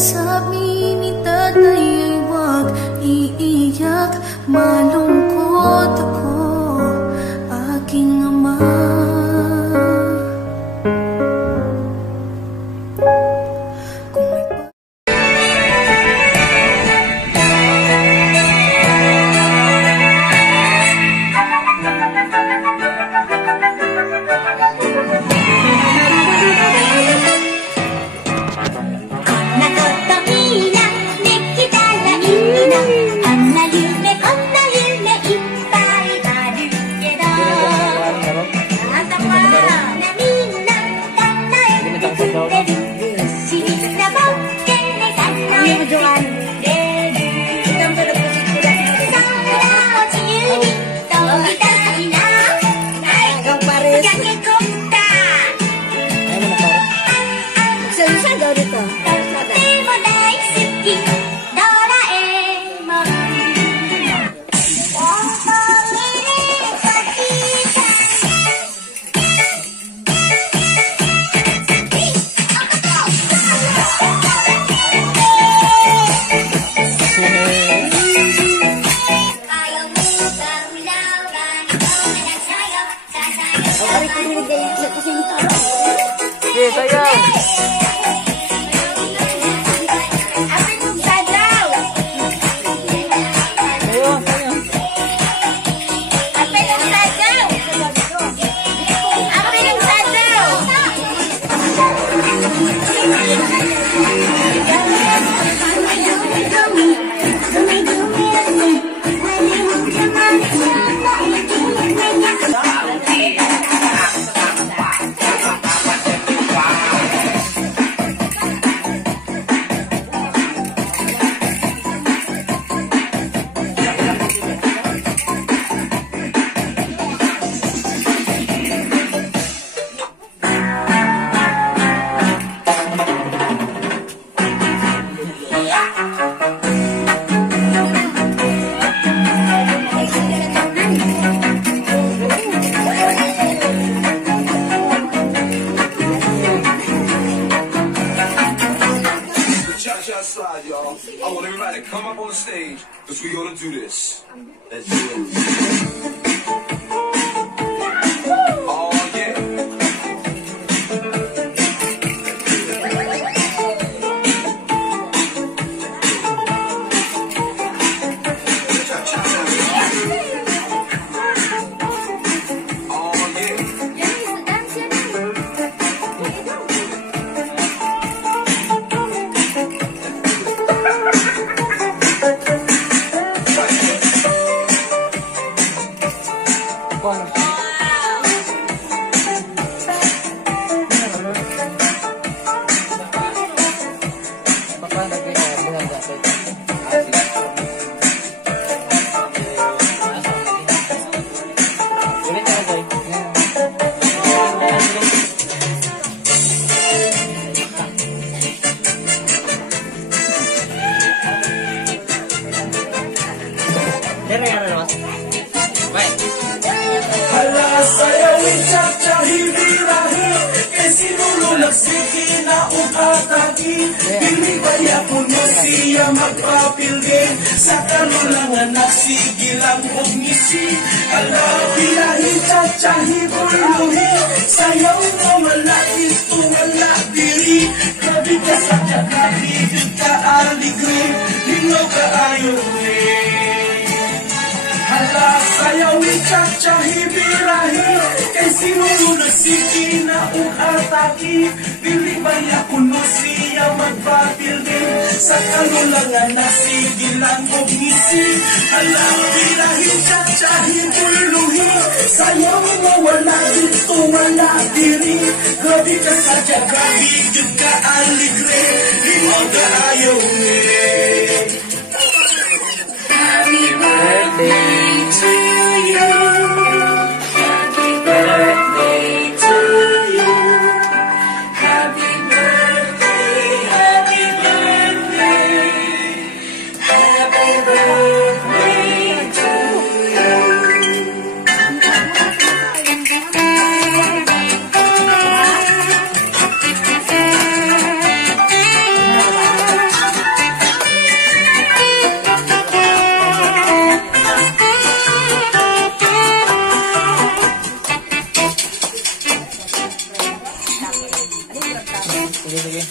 Sabi ni tatay ay wag iiyak, malungkot ako, aking ama. Slide, y'all. I want everybody to come up on the stage because we're gonna do this. Let's do it. Oh, yeah. Siya magpapildi sa kanulangan na sigilang umisi. Alawilahi, tsatsyahi, buluhi, sayaw mo malait, tumala diri. Grabe ka sa kagabi, di ka aligri, lingaw ka ayuri. Hala, sayawi, tsatsyahi, birahi, kay sinulo na sige na ataki. Dili baya kuno siya magpapildi sa kanulangan na sigilang umisi. Alam, birahin, tsatsyahin, Sayang mo wala dito, wala diri. Grabe ka sadya, grabe yun ka aligre. Ikaw ka ayaw ni. Happy birthday to you. Happy birthday to you. Happy birthday, happy birthday. Happy birthday to you. Sige.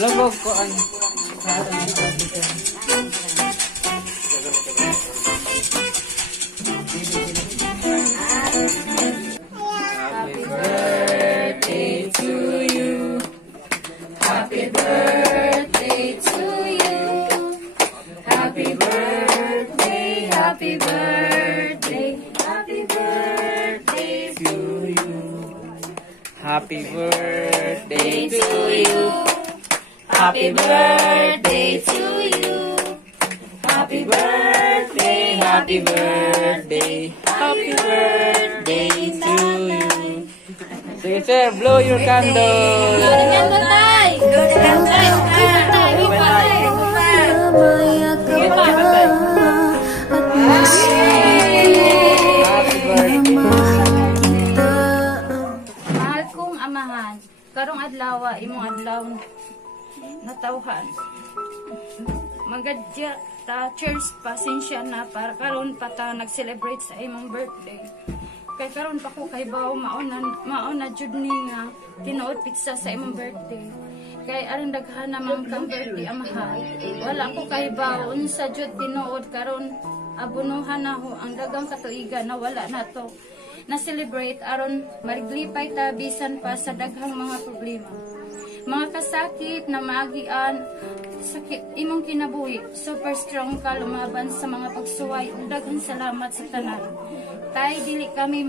Logog ko ang Happy birthday to you. Happy birthday to you. Happy birthday, happy birthday, happy birthday to you. Happy birthday to you. Happy birthday to you. Happy birthday, happy birthday, happy birthday to you. Sige, sir, blow your candle. Mahal kong amahan, karong adlaw imong adlaw natawhan. Magadya ta cheers pasensya na para karon pa ta nag-celebrate sa imong birthday. Kay karon pa ko kay bawo mauna jud ni nga tinuod pizza sa imong birthday. Kay aron daghan naman kang birthday amahan. Wala ko kay bawo unsa jud tinuod karon abunuhan na ho ang dagang katuigan na wala na to. Na-celebrate aron mariglipay ta bisan pa sa daghang mga problema. Mga kasakit na maagian sakit imong kinabuhi, super strong ka lumaban sa mga pagsuway ug daghang salamat sa tanan. Tay dili kami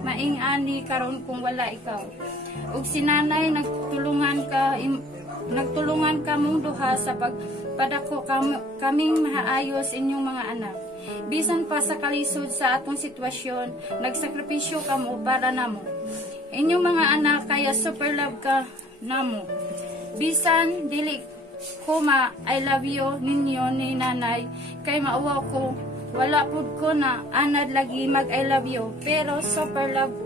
maingani karon kung wala ikaw. Ug sinanay nagtulungan kamong duha sa pagpadako kaming maayos inyong mga anak. Bisan pa sa kalisod sa atong sitwasyon, nagsakripisyo kamo para namo. Inyong mga anak kaya super love ka namo. Bisan dili ko I love you ninyo ni nanay kay maawa ko wala pud ko na anad lagi mag I love you pero super love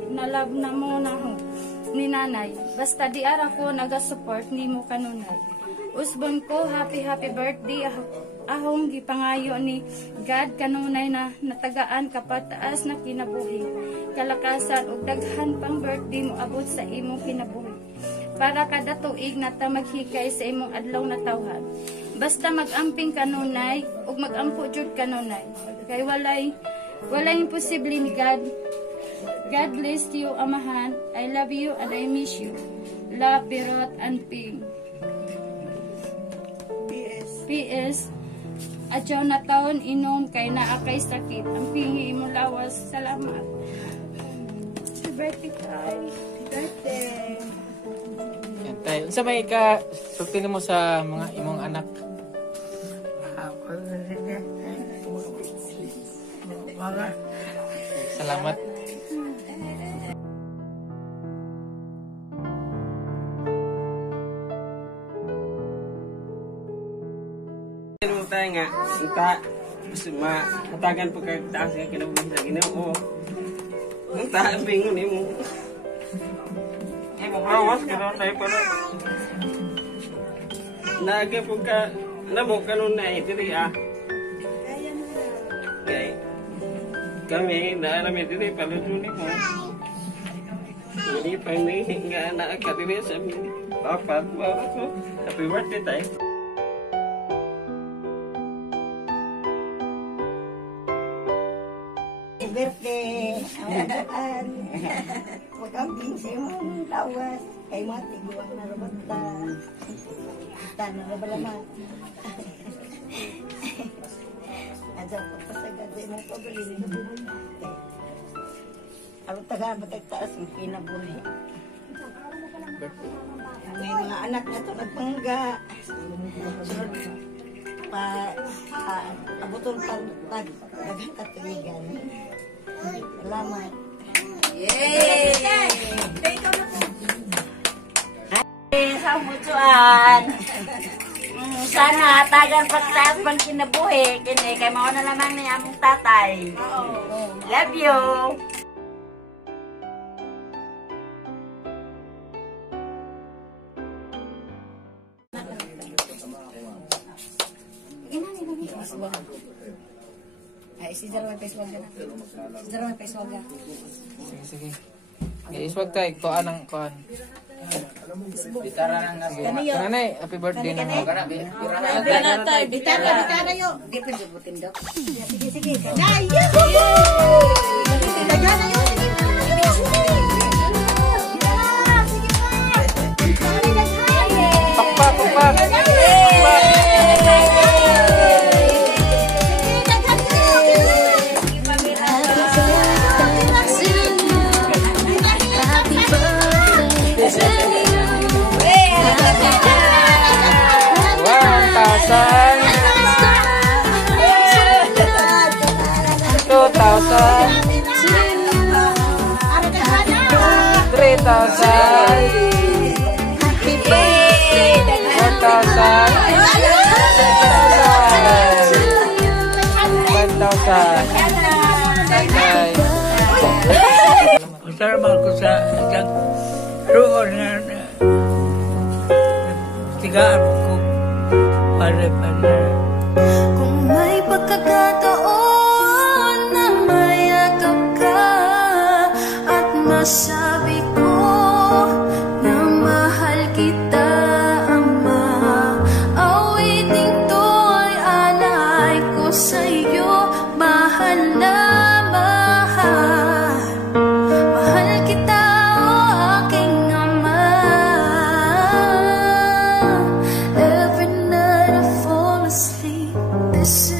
na mo na ho ni nanay. Basta di ara ko naga-support nimo kanunay. Usbon ko happy birthday ahong gipangayo ni God kanunay na natagaan kapataas na kinabuhi. Kalakasan ug daghan pang birthday mo abot sa imong kinabuhi. Para kada tuig na ta maghikay sa imong adlaw na tawhan. Basta mag-amping kanunay ug mag-ampo jud kanunay. Kay walay imposible ni God. God bless you, amahan. I love you and I miss you. Love, Birot, and Ping. P.S. Adyaw na taon inom kay naakay sakit. Ang pingi mo lawas. Salamat. Happy birthday tayo. Birthday. Yan tayo. Unsa may ka sulti mo sa mga imong anak? Salamat. Ano tayo nga, matagan po kayo taas nga kinabuhi sa Ginoo. Ang taabing ni mo. Ay mo lawas gano'n tayo pala. Naga po ka, namo kanon na itiri Okay. Kami, naarami diri palutunin mo. Hindi pa nga nakakadiri sa amin. Papa, happy birthday tayo. Birthday, ang mag-amping sa imong lawas, kay mga tiguang na robota. Tanong na balaman. Ada po sa sagad mo pabili na buhay. Ang taga matagtaas ng kinabuhi. May mga anak na ito nagpangga. Sunod abuton daghang katuligan. Salamat. Yay! Sa mutuan. Sana tagang pagtaas pang kinabuhi. Kini kay mao na lamang ni among tatay. Love you. Ay, si Jarwan Peswag na. Si Jarwan Peswag na. Sige. Iswag tayo. Kuhaan ang kuhaan. Bitara ng nasi. Kanay, happy birthday na mo. Bitara yo. Di pa dibutin daw. Sige, sige. Kanay! Pakpak, pakpak. Salamat ko sa roon na tigaan ko para. Kung may pagkakataon na mayakap ka at masabi ko na mahal kita, Ama, awiting to ay alay ko sa'yo. Mahal na mahal, mahal kita, o aking Ama. Every night I fall asleep, this is